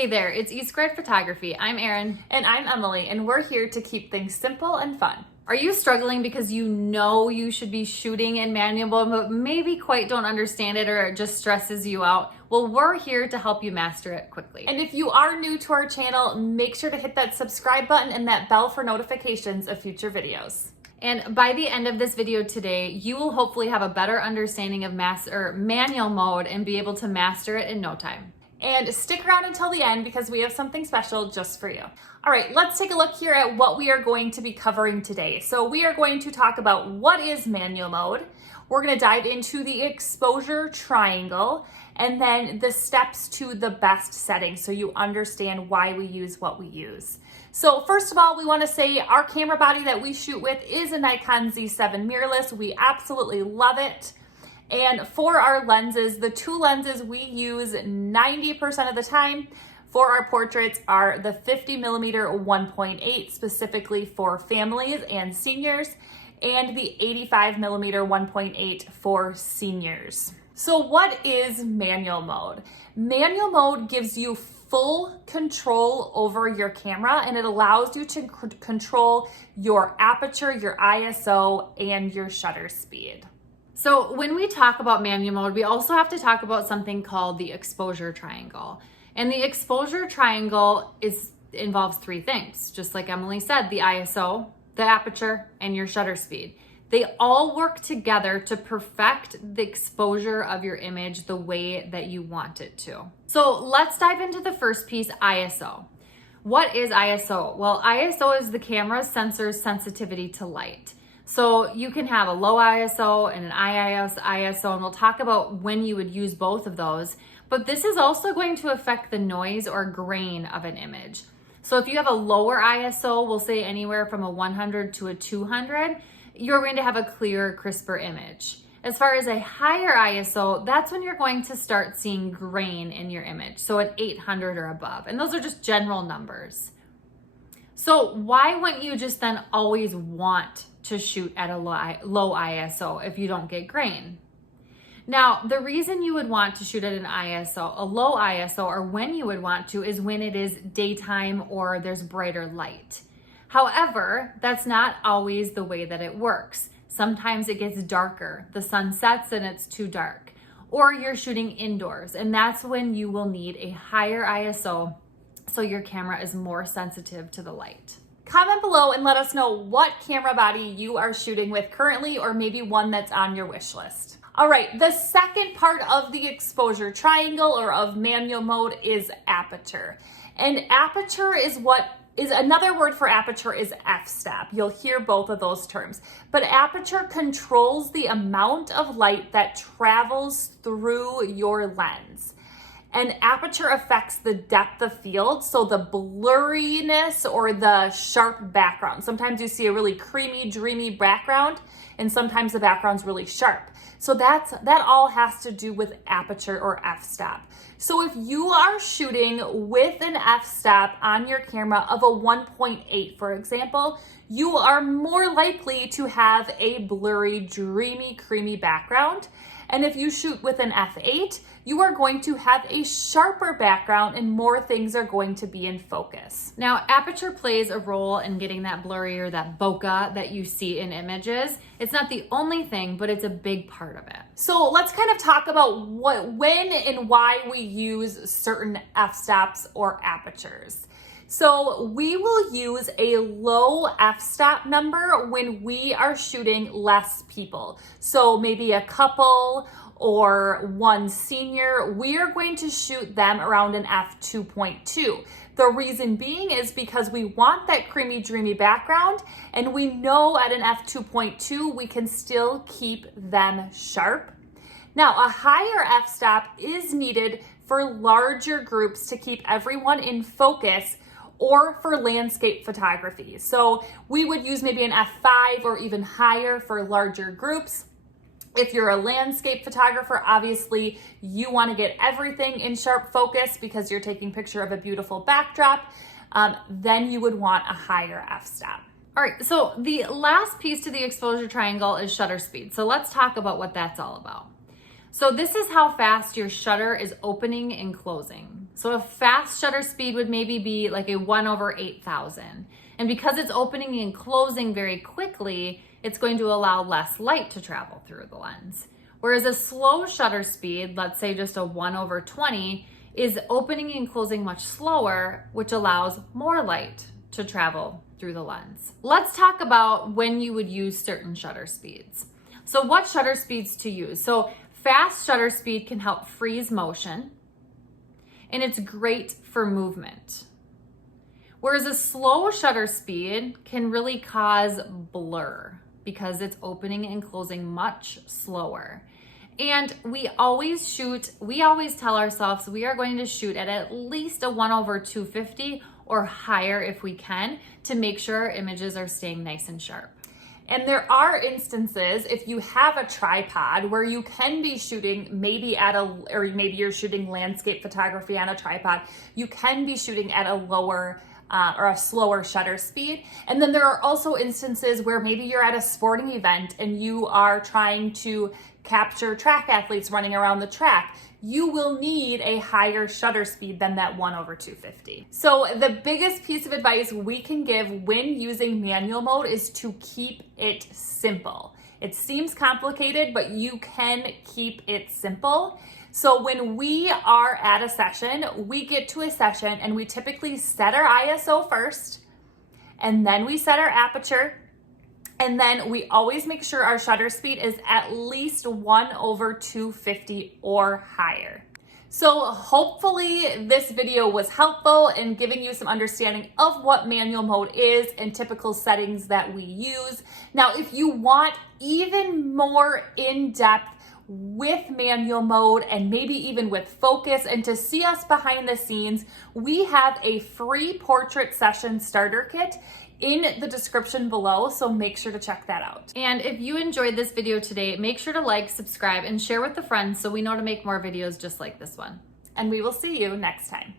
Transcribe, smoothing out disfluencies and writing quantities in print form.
Hey there, it's E2 Photography. I'm Erin. And I'm Emily, and we're here to keep things simple and fun. Are you struggling because you know you should be shooting in manual mode, but maybe quite don't understand it or it just stresses you out? Well, we're here to help you master it quickly. And if you are new to our channel, make sure to hit that subscribe button and that bell for notifications of future videos. And by the end of this video today, you will hopefully have a better understanding of manual mode and be able to master it in no time. And stick around until the end because we have something special just for you. All right, let's take a look here at what we are going to be covering today. So we are going to talk about what is manual mode. We're going to dive into the exposure triangle and then the steps to the best setting so you understand why we use what we use. So first of all, we want to say our camera body that we shoot with is a Nikon Z7 mirrorless. We absolutely love it. And for our lenses, the two lenses we use 90% of the time for our portraits are the 50mm 1.8, specifically for families and seniors, and the 85mm 1.8 for seniors. So what is manual mode? Manual mode gives you full control over your camera, and it allows you to control your aperture, your ISO, and your shutter speed. So when we talk about manual mode, we also have to talk about something called the exposure triangle. And the exposure triangle involves three things. Just like Emily said, the ISO, the aperture, and your shutter speed. They all work together to perfect the exposure of your image the way that you want it to. So let's dive into the first piece, ISO. What is ISO? Well, ISO is the camera's sensor's sensitivity to light. So you can have a low ISO and an ISO, and we'll talk about when you would use both of those. But this is also going to affect the noise or grain of an image. So if you have a lower ISO, we'll say anywhere from a 100 to a 200, you're going to have a clearer, crisper image. As far as a higher ISO, that's when you're going to start seeing grain in your image. So at 800 or above, and those are just general numbers. So why wouldn't you just then always want to shoot at a low ISO if you don't get grain? Now, the reason you would want to shoot at an ISO, a low ISO, or when you would want to is when it is daytime or there's brighter light. However, that's not always the way that it works. Sometimes it gets darker, the sun sets and it's too dark, or you're shooting indoors, and that's when you will need a higher ISO so your camera is more sensitive to the light. Comment below and let us know what camera body you are shooting with currently, or maybe one that's on your wish list. All right, the second part of the exposure triangle or of manual mode is aperture. And aperture is another word for aperture is f-stop. You'll hear both of those terms. But aperture controls the amount of light that travels through your lens. And aperture affects the depth of field, so the blurriness or the sharp background. Sometimes you see a really creamy, dreamy background, and sometimes the background's really sharp. So that all has to do with aperture or f-stop. So if you are shooting with an f-stop on your camera of a 1.8, for example, you are more likely to have a blurry, dreamy, creamy background. And if you shoot with an f8, you are going to have a sharper background and more things are going to be in focus. Now, aperture plays a role in getting that blurry or that bokeh that you see in images. It's not the only thing, but it's a big part of it. So let's kind of talk about when and why we use certain f-stops or apertures. So we will use a low f-stop number when we are shooting less people. So maybe a couple or one senior, we are going to shoot them around an f2.2. The reason being is because we want that creamy, dreamy background, and we know at an f2.2 we can still keep them sharp. Now, a higher f-stop is needed for larger groups to keep everyone in focus, or for landscape photography. So we would use maybe an f5 or even higher for larger groups. If you're a landscape photographer, obviously you want to get everything in sharp focus because you're taking a picture of a beautiful backdrop. Then you would want a higher f-stop. All right, so the last piece to the exposure triangle is shutter speed. So let's talk about what that's all about. So this is how fast your shutter is opening and closing. So a fast shutter speed would maybe be like a 1/8,000. And because it's opening and closing very quickly, it's going to allow less light to travel through the lens. Whereas a slow shutter speed, let's say just a 1/20, is opening and closing much slower, which allows more light to travel through the lens. Let's talk about when you would use certain shutter speeds. So what shutter speeds to use? So fast shutter speed can help freeze motion, and it's great for movement. Whereas a slow shutter speed can really cause blur because it's opening and closing much slower. And we always tell ourselves we are going to shoot at least a 1/250 or higher if we can, to make sure our images are staying nice and sharp. And there are instances, if you have a tripod, where you can be shooting maybe you're shooting landscape photography on a tripod, you can be shooting at a lower or a slower shutter speed. And then there are also instances where maybe you're at a sporting event and you are trying to capture track athletes running around the track. You will need a higher shutter speed than that 1/250. So the biggest piece of advice we can give when using manual mode is to keep it simple. It seems complicated, but you can keep it simple. So when we are at a session, we get to a session and we typically set our ISO first, and then we set our aperture, and then we always make sure our shutter speed is at least 1/250 or higher. So hopefully this video was helpful in giving you some understanding of what manual mode is and typical settings that we use. Now, if you want even more in-depth with manual mode and maybe even with focus, and to see us behind the scenes, we have a free portrait session starter kit in the description below, so make sure to check that out. And if you enjoyed this video today, make sure to like, subscribe, and share with a friend so we know to make more videos just like this one. And we will see you next time.